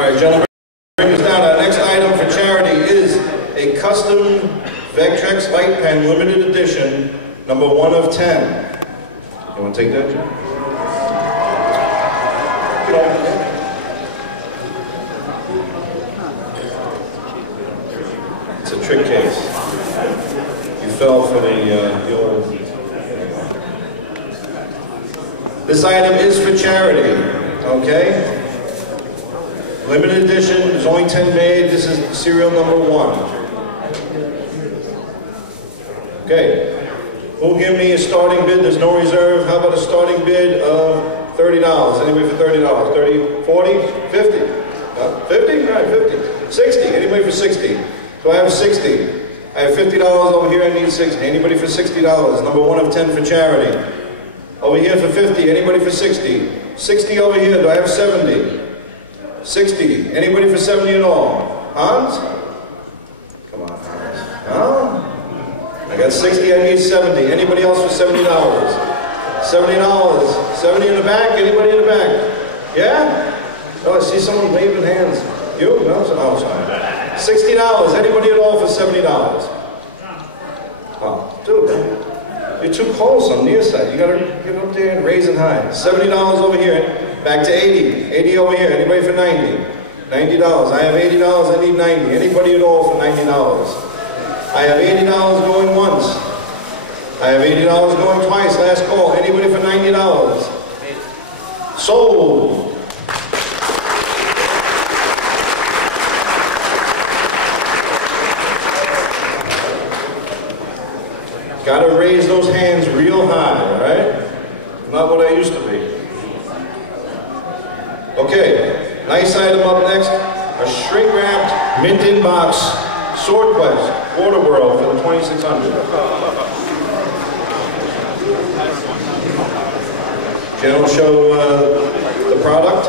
right, gentlemen, bring us down. Our next item for charity is a custom Vectrex Lightpen limited edition, number 1 of 10. You want to take that, John? It's a trick case. You fell for the old... This item is for charity, okay? Limited edition, there's only 10 made. This is serial number 1. Okay. Who'll give me a starting bid? There's no reserve. How about a starting bid of $30? Anybody for $30? 30, 40, 50? 50? All right, 50. 60. Anybody for 60? So I have 60. I have $50 over here. I need 60. Anybody for $60? Number 1 of 10 for charity. Over here for 50. Anybody for 60? 60 over here. Do I have 70? 60. Anybody for 70 at all? Hans? Come on, Hans. Huh? I got 60, I need 70. Anybody else for $70? $70. 70 in the back? Anybody in the back? Yeah? Oh, I see someone waving hands. You? No? Oh, sorry. $60. Anybody at all for $70? Oh, dude, you're too close on the near side. You gotta get up there and raise it high. $70 over here. Back to 80. 80 over here. Anybody for 90? $90. I have $80. I need 90. Anybody at all for $90? I have $80 going once. I have $80 going twice. Last call. Anybody for $90? Sold. Gotta raise those hands real high, all right? Not what I used to be. Okay, nice item up next. A shrink-wrapped, mint-in-box Swordquest Waterworld for the 2600. Jen will show the product.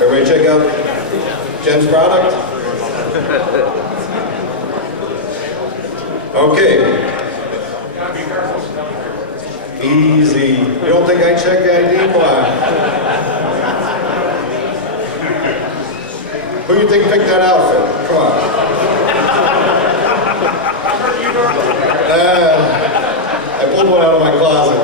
Everybody check out Jen's product. Okay. Easy. You don't think I check ID? Why? Who do you think picked that outfit? Come on. I pulled one out of my closet.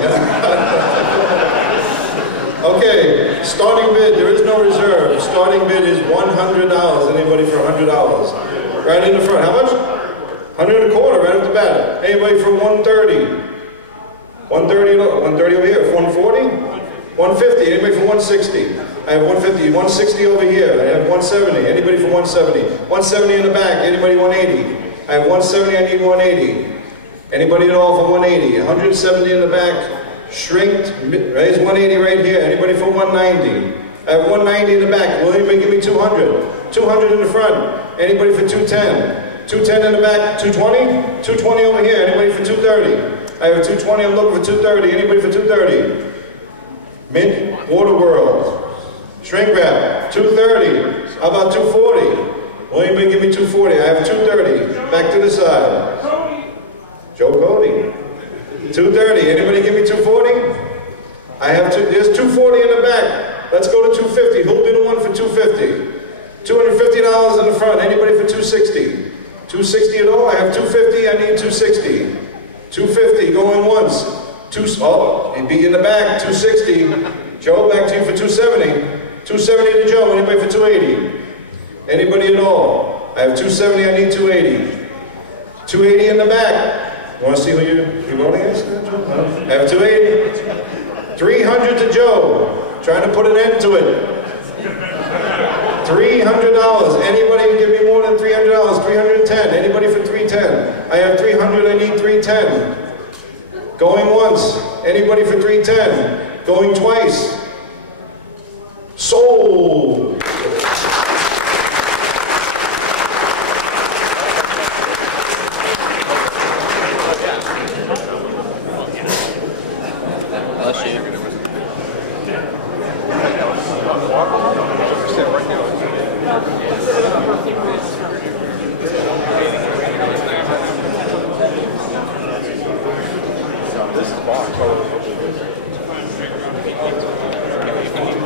Okay, starting bid, there is no reserve. Starting bid is $100. Anybody for $100? Right in the front. How much? 100 and a quarter right off the bat. Anybody for 130? 130 over here. 140? 150. Anybody for 160? I have 150. 160 over here. I have 170. Anybody for 170? 170 in the back. Anybody 180? I have 170. I need 180. Anybody at all for 180? 170 in the back. Shrinked. Raise 180 right here. Anybody for 190? I have 190 in the back. Will anybody give me 200? 200 in the front. Anybody for 210? 210 in the back, 220? 220 over here, anybody for 230? I have 220, I'm looking for 230, anybody for 230? Mint, Waterworld, shrink wrap, 230. How about 240? Will anybody give me 240? I have 230, back to the side. Joe Cody. 230, anybody give me 240? I have there's 240 in the back. Let's go to 250, who'll be the one for 250? $250 in the front, anybody for 260? 260 at all? I have 250, I need 260. 250 going once. Oh, it'd be in the back, 260. Joe, back to you for 270. 270 to Joe, anybody for 280? Anybody at all? I have 270, I need 280. 280 in the back. Want to see who you're voting against? I have 280. 300 to Joe. Trying to put an end to it. $300. Anybody give me more than $300? 310. Anybody for 310? I have 300. I need 310. Going once. Anybody for 310? Going twice. Sold.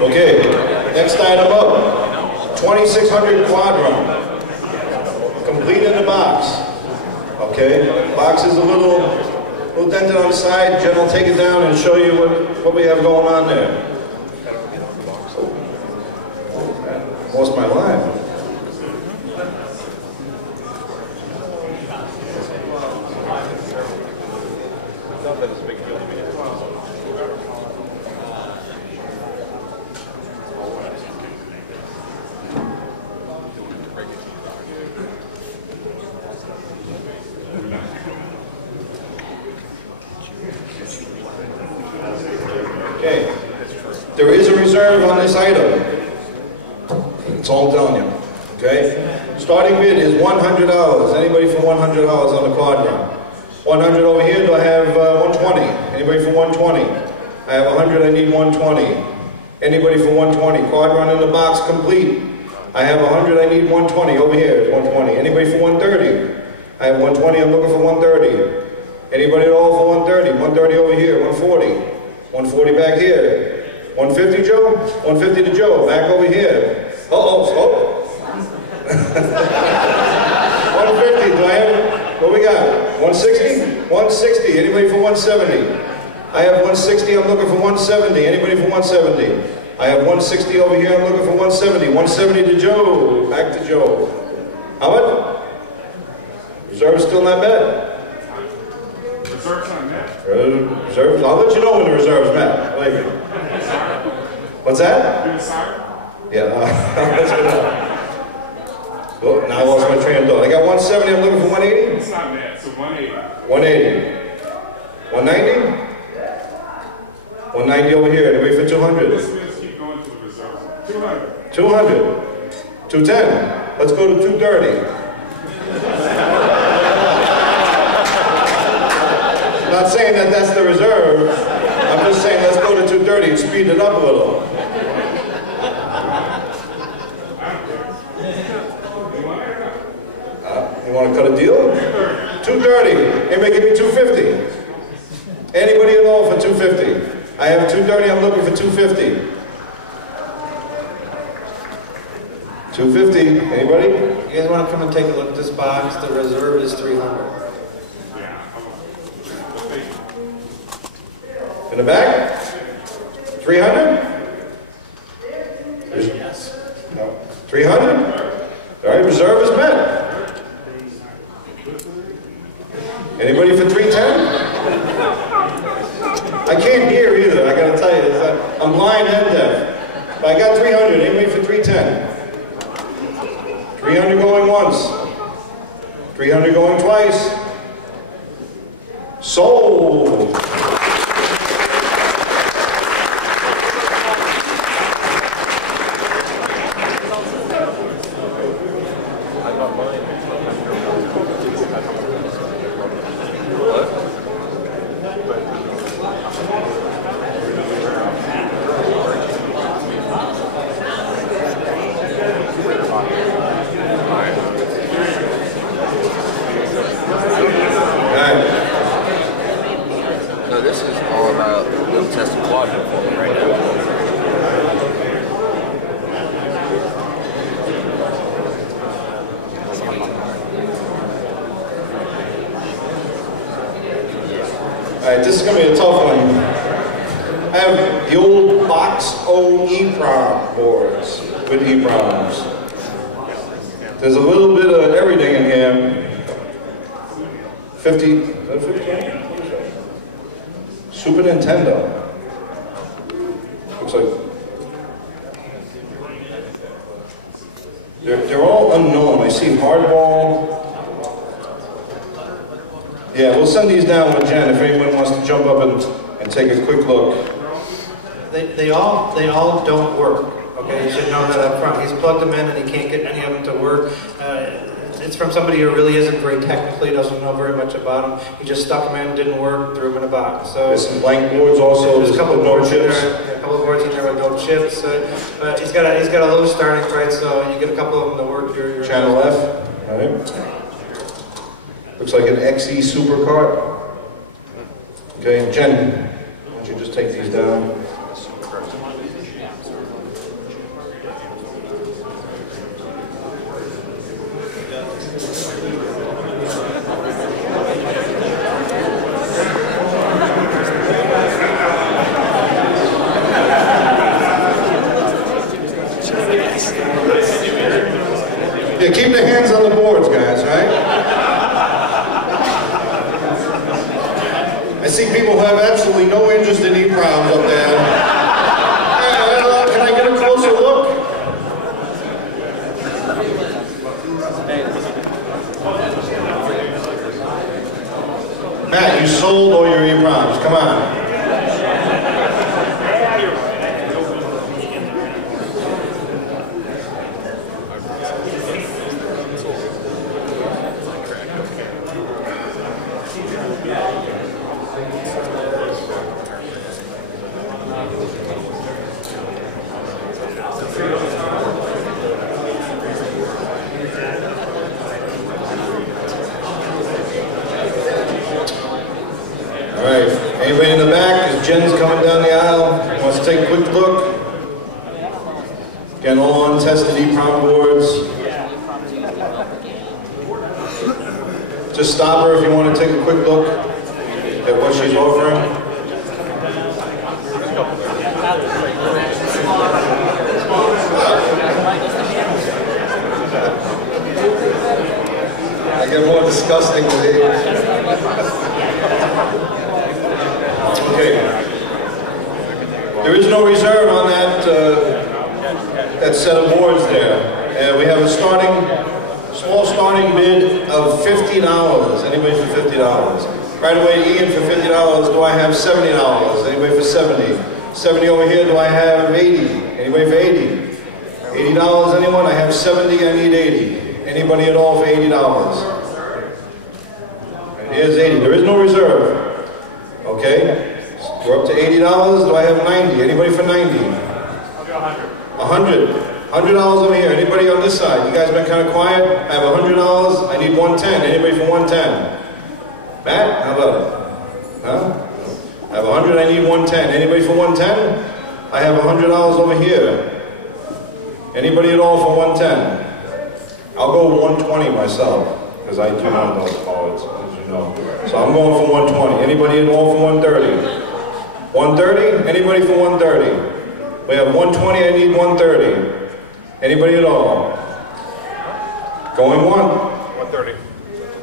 Okay. Next item up, 2600 Quadrun, complete in the box. Okay, box is a little dented on the side. Jen will take it down and show you what we have going on there. Lost my line. Okay, there is a reserve on this item. That's all I'm telling you. Okay, starting bid is $100. Anybody for $100 on the Quadrun? 100 over here. Do I have 120? Anybody for 120? I have 100. I need 120. Anybody for 120? Quadrun in the box, complete. I have 100. I need 120. Over here is 120. Anybody for 130? I have 120. I'm looking for 130. Anybody at all for 130? 130 over here. 140. 140 back here. 150, Joe? 150 to Joe. Back over here. Uh-oh. 150. Do I have, what we got? 160? 160. Anybody for 170? I have 160. I'm looking for 170. Anybody for 170? I have 160 over here. I'm looking for 170. 170 to Joe. Back to Joe. How much? Reserve's still not bad. Reserve's not met? Reserve? I'll let you know when the reserve's met. Believe me. What's that? Yeah, that's good enough. Oh, now I lost my train of thought. I got 170, I'm looking for 180? It's not net, so 180. 180. 190? 190 over here. Anybody for 200? Let's keep going to the reserves. 200. 200. 210. Let's go to 230. I'm not saying that that's the reserve. I'm just saying let's go to 230 and speed it up a little. You want to cut a deal? 230. Anybody give me 250? Anybody at all for 250? I have 230. I'm looking for 250. 250. Anybody? You guys want to come and take a look at this box? The reserve is 300. In the back? 300? Yes. No. 300? All right, reserve is met. Anybody for 310? I can't hear either, I gotta tell you. I'm blind and deaf. But I got 300. Anybody for 310? 300 going once. 300 going twice. Sold. This is going to be a tough one. I have the old box EROM boards with EROMs. There's a little bit of everything in here. 50, is that 50? Super Nintendo. Looks like they're all unknown. I see hardball. Yeah, we'll send these down with Jen if anyone wants to jump up and take a quick look. They all don't work. Okay, you should know that up front. He's plugged them in and he can't get any of them to work. It's from somebody who really isn't very technically, doesn't know very much about them. He just stuck them in, didn't work, threw them in a box. So there's some blank boards also. There's a couple of boards in there. Yeah, a couple of boards in there with no chips. He's got a low starting price, so you get a couple of them to work your Channel F. All right. Looks like an XE Supercart. Okay, Jen, why don't you just take these down? Okay, keep the hands on the boards, guys, right? I see people who have absolutely no interest in EROMs up there. Can I get a closer look? Matt, you sold all your EROMs. Come on. Anybody in the back, as Jen's coming down the aisle, wants to take a quick look? Again, all untested EROM boards. Just stop her if you want to take a quick look at what she's offering. I get more disgusting with it. Okay. There is no reserve on that that set of boards there. We have a small starting bid of $50. Anybody for $50? Right away, Ian for $50. Do I have $70? Anybody for $70? 70 over here. Do I have $80? Anybody for $80? $80? Anyone? I have 70. I need 80. Anybody at all for $80? Here's 80. There is no reserve. Okay. We're up to $80. Do I have 90? Anybody for 90? $100. $100 over here. Anybody on this side? You guys been kind of quiet. I have $100. I need 110. Anybody for 110? Matt, how about it? Huh? I have 100. I need 110. Anybody for 110? I have $100 over here. Anybody at all for 110? I'll go 120 myself because I do not know the cards, as you know. So I'm going for 120. Anybody at all for 130? 130? Anybody for 130? We have 120, I need 130. Anybody at all? Going 130.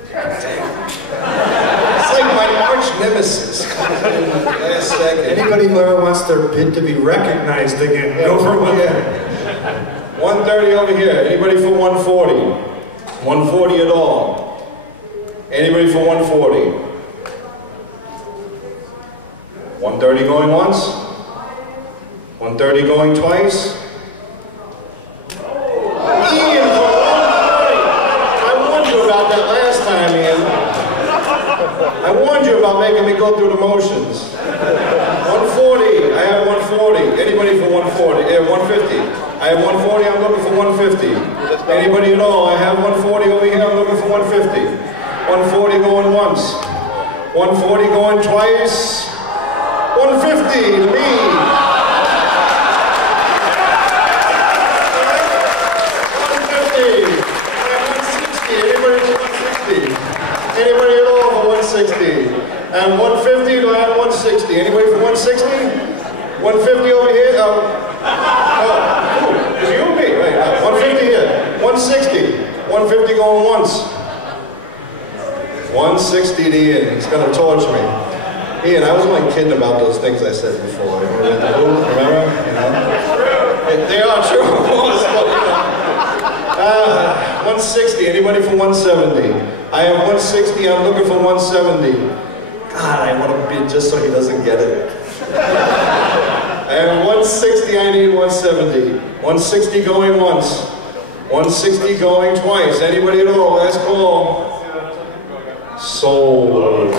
It's like my arch nemesis. Last second. Anybody who ever wants their bid to be recognized again, go for 130. 130 over here. Anybody for 140? 140 at all? Anybody for 140? 130 going once? 130 going twice? Ian for 140! I warned you about that last time, Ian. I warned you about making me go through the motions. 140. I have 140. Anybody for 140? Yeah, 150. I have 140. I'm looking for 150. Anybody at all? I have 140 over here. I'm looking for 150. 140 going once. 140 going twice. 150 to me. 150. 160. Anybody for 160? Anybody at all for 160? And 150, do I have 160? Anybody for 160? 150 over here? Is you and me? Right, 150 here. 160. 150 going once. 160 to Ian. He's going to torture me. Ian, I was only kidding about those things I said before. Remember? You know? They are true. 160. Anybody for 170? I have 160. I'm looking for 170. God, I want to bid just so he doesn't get it. I have 160. I need 170. 160 going once. 160 going twice. Anybody at all? Last call. Sold.